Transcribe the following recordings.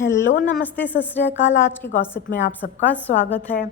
Hello, नमस्ते, सत श्री अकाल। आज के गॉसिप में आप सबका स्वागत है।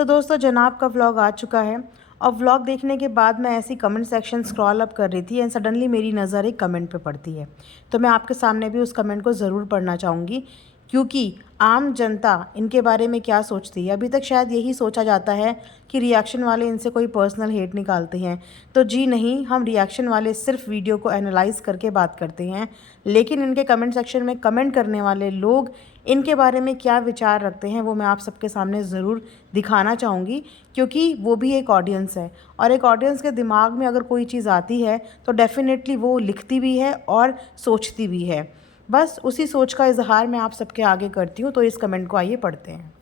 दोस्तों, जनाब का व्लॉग आ चुका है और व्लॉग देखने के बाद मैं ऐसी कमेंट सेक्शन स्क्रॉल अप कर रही थी एंड सडनली मेरी नज़र एक कमेंट पे पड़ती है। तो मैं आपके सामने भी उस कमेंट को ज़रूर पढ़ना चाहूँगी, क्योंकि आम जनता इनके बारे में क्या सोचती है। अभी तक शायद यही सोचा जाता है कि रिएक्शन वाले इनसे कोई पर्सनल हेट निकालते हैं। तो जी नहीं, हम रिएक्शन वाले सिर्फ वीडियो को एनालाइज करके बात करते हैं, लेकिन इनके कमेंट सेक्शन में कमेंट करने वाले लोग इनके बारे में क्या विचार रखते हैं वो मैं आप सबके सामने ज़रूर दिखाना चाहूँगी, क्योंकि वो भी एक ऑडियंस है और एक ऑडियंस के दिमाग में अगर कोई चीज़ आती है तो डेफ़िनेटली वो लिखती भी है और सोचती भी है। बस उसी सोच का इजहार मैं आप सबके आगे करती हूँ। तो इस कमेंट को आइए पढ़ते हैं।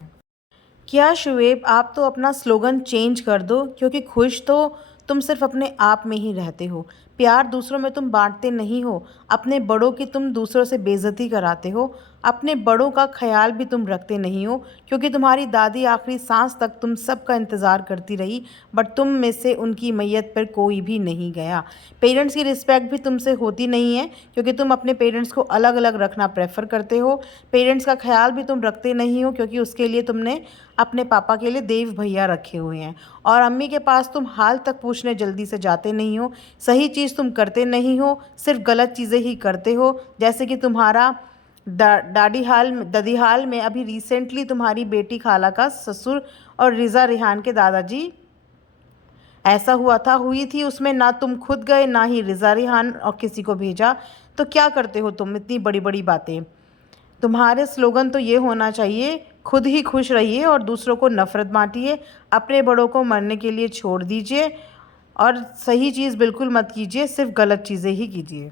क्या शुएब, आप तो अपना स्लोगन चेंज कर दो, क्योंकि खुश तो तुम सिर्फ अपने आप में ही रहते हो। प्यार दूसरों में तुम बांटते नहीं हो। अपने बड़ों की तुम दूसरों से बेइज्जती कराते हो। अपने बड़ों का ख्याल भी तुम रखते नहीं हो, क्योंकि तुम्हारी दादी आखिरी सांस तक तुम सबका इंतज़ार करती रही, बट तुम में से उनकी मैयत पर कोई भी नहीं गया। पेरेंट्स की रिस्पेक्ट भी तुमसे होती नहीं है, क्योंकि तुम अपने पेरेंट्स को अलग अलग रखना प्रेफर करते हो। पेरेंट्स का ख्याल भी तुम रखते नहीं हो, क्योंकि उसके लिए तुमने अपने पापा के लिए देव भैया रखे हुए हैं। और अम्मी के पास तुम हाल तक पूछने जल्दी से जाते नहीं हो। सही चीज़ तुम करते नहीं हो, सिर्फ गलत चीज़ें ही करते हो। जैसे कि तुम्हारा ददीहाल में अभी रिसेंटली तुम्हारी बेटी खाला का ससुर और रिज़ा रिहान के दादाजी ऐसा हुई थी, उसमें ना तुम खुद गए ना ही रिज़ा रिहान और किसी को भेजा। तो क्या करते हो तुम इतनी बड़ी बड़ी बातें। तुम्हारे स्लोगन तो ये होना चाहिए, खुद ही खुश रहिए और दूसरों को नफ़रत बांटिए। अपने बड़ों को मरने के लिए छोड़ दीजिए और सही चीज़ बिल्कुल मत कीजिए, सिर्फ गलत चीज़ें ही कीजिए।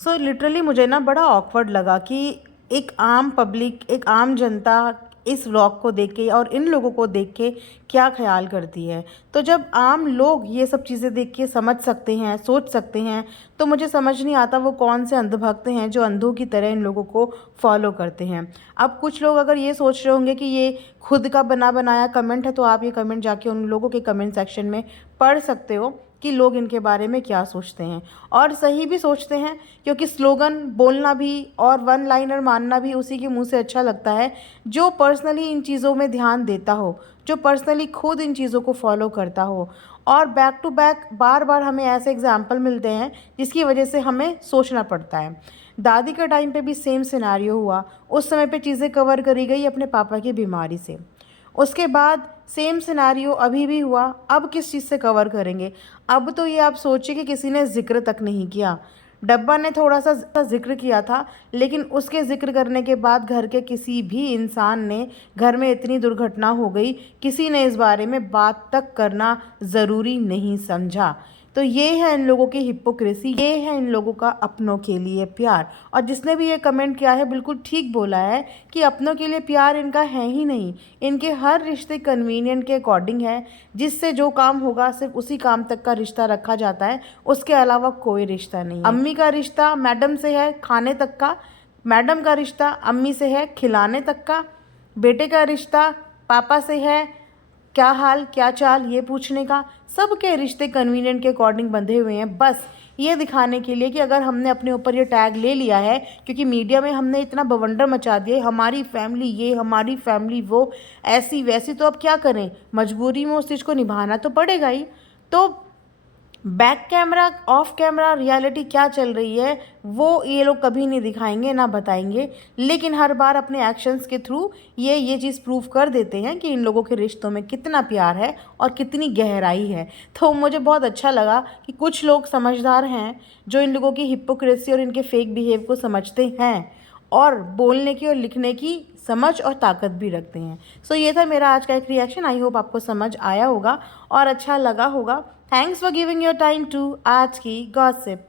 लिटरली मुझे ना बड़ा ऑकवर्ड लगा कि एक आम पब्लिक, एक आम जनता इस व्लॉग को देख के और इन लोगों को देख के क्या ख्याल करती है। तो जब आम लोग ये सब चीज़ें देख के समझ सकते हैं, सोच सकते हैं, तो मुझे समझ नहीं आता वो कौन से अंधभक्त हैं जो अंधों की तरह इन लोगों को फॉलो करते हैं। अब कुछ लोग अगर ये सोच रहे होंगे कि ये खुद का बना बनाया कमेंट है, तो आप ये कमेंट जाके उन लोगों के कमेंट सेक्शन में पढ़ सकते हो कि लोग इनके बारे में क्या सोचते हैं। और सही भी सोचते हैं, क्योंकि स्लोगन बोलना भी और वन लाइनर मानना भी उसी के मुंह से अच्छा लगता है जो पर्सनली इन चीज़ों में ध्यान देता हो, जो पर्सनली खुद इन चीज़ों को फॉलो करता हो। और बैक टू बैक बार बार हमें ऐसे एग्जाम्पल मिलते हैं जिसकी वजह से हमें सोचना पड़ता है। दादी के टाइम पे भी सेम सिनेरियो हुआ। उस समय पे चीज़ें कवर करी गई अपने पापा की बीमारी से। उसके बाद सेम सिनेरियो अभी भी हुआ। अब किस चीज़ से कवर करेंगे। अब तो ये आप सोचिए कि किसी ने जिक्र तक नहीं किया। डब्बा ने थोड़ा सा जिक्र किया था, लेकिन उसके जिक्र करने के बाद घर के किसी भी इंसान ने, घर में इतनी दुर्घटना हो गई, किसी ने इस बारे में बात तक करना ज़रूरी नहीं समझा। तो ये है इन लोगों की हिपोक्रेसी, ये है इन लोगों का अपनों के लिए प्यार। और जिसने भी ये कमेंट किया है बिल्कुल ठीक बोला है कि अपनों के लिए प्यार इनका है ही नहीं। इनके हर रिश्ते कन्वीनियंट के अकॉर्डिंग है, जिससे जो काम होगा सिर्फ उसी काम तक का रिश्ता रखा जाता है, उसके अलावा कोई रिश्ता नहीं है। अम्मी का रिश्ता मैडम से है खाने तक का, मैडम का रिश्ता अम्मी से है खिलाने तक का, बेटे का रिश्ता पापा से है क्या हाल क्या चाल ये पूछने का। सबके रिश्ते कन्वीनियंट के अकॉर्डिंग बंधे हुए हैं, बस ये दिखाने के लिए कि अगर हमने अपने ऊपर ये टैग ले लिया है, क्योंकि मीडिया में हमने इतना बवंडर मचा दिया है, हमारी फैमिली ये, हमारी फैमिली वो, ऐसी वैसी, तो अब क्या करें, मजबूरी में उस चीज़ को निभाना तो पड़ेगा ही। तो back camera off camera reality क्या चल रही है वो ये लोग कभी नहीं दिखाएंगे ना बताएंगे, लेकिन हर बार अपने एक्शंस के थ्रू ये चीज़ प्रूव कर देते हैं कि इन लोगों के रिश्तों में कितना प्यार है और कितनी गहराई है। तो मुझे बहुत अच्छा लगा कि कुछ लोग समझदार हैं जो इन लोगों की हिपोक्रेसी और इनके फेक बिहेव को समझते हैं और बोलने की और लिखने की समझ और ताकत भी रखते हैं। ये था मेरा आज का एक रिएक्शन। आई होप आपको समझ आया होगा और अच्छा लगा होगा। Thanks for giving your time to आज की गॉसिप।